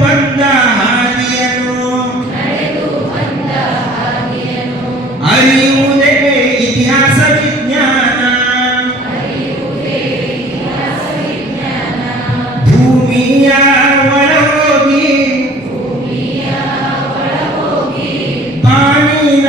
ಬಂದ ಹಾದಿಯನು ಅರಿಯುವುದೇ ಇತಿಹಾಸ ವಿಜ್ಞಾನ. ಭೂಮಿಯ ಒಳಗೋಗಿ ಪಾಣಿನ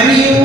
I you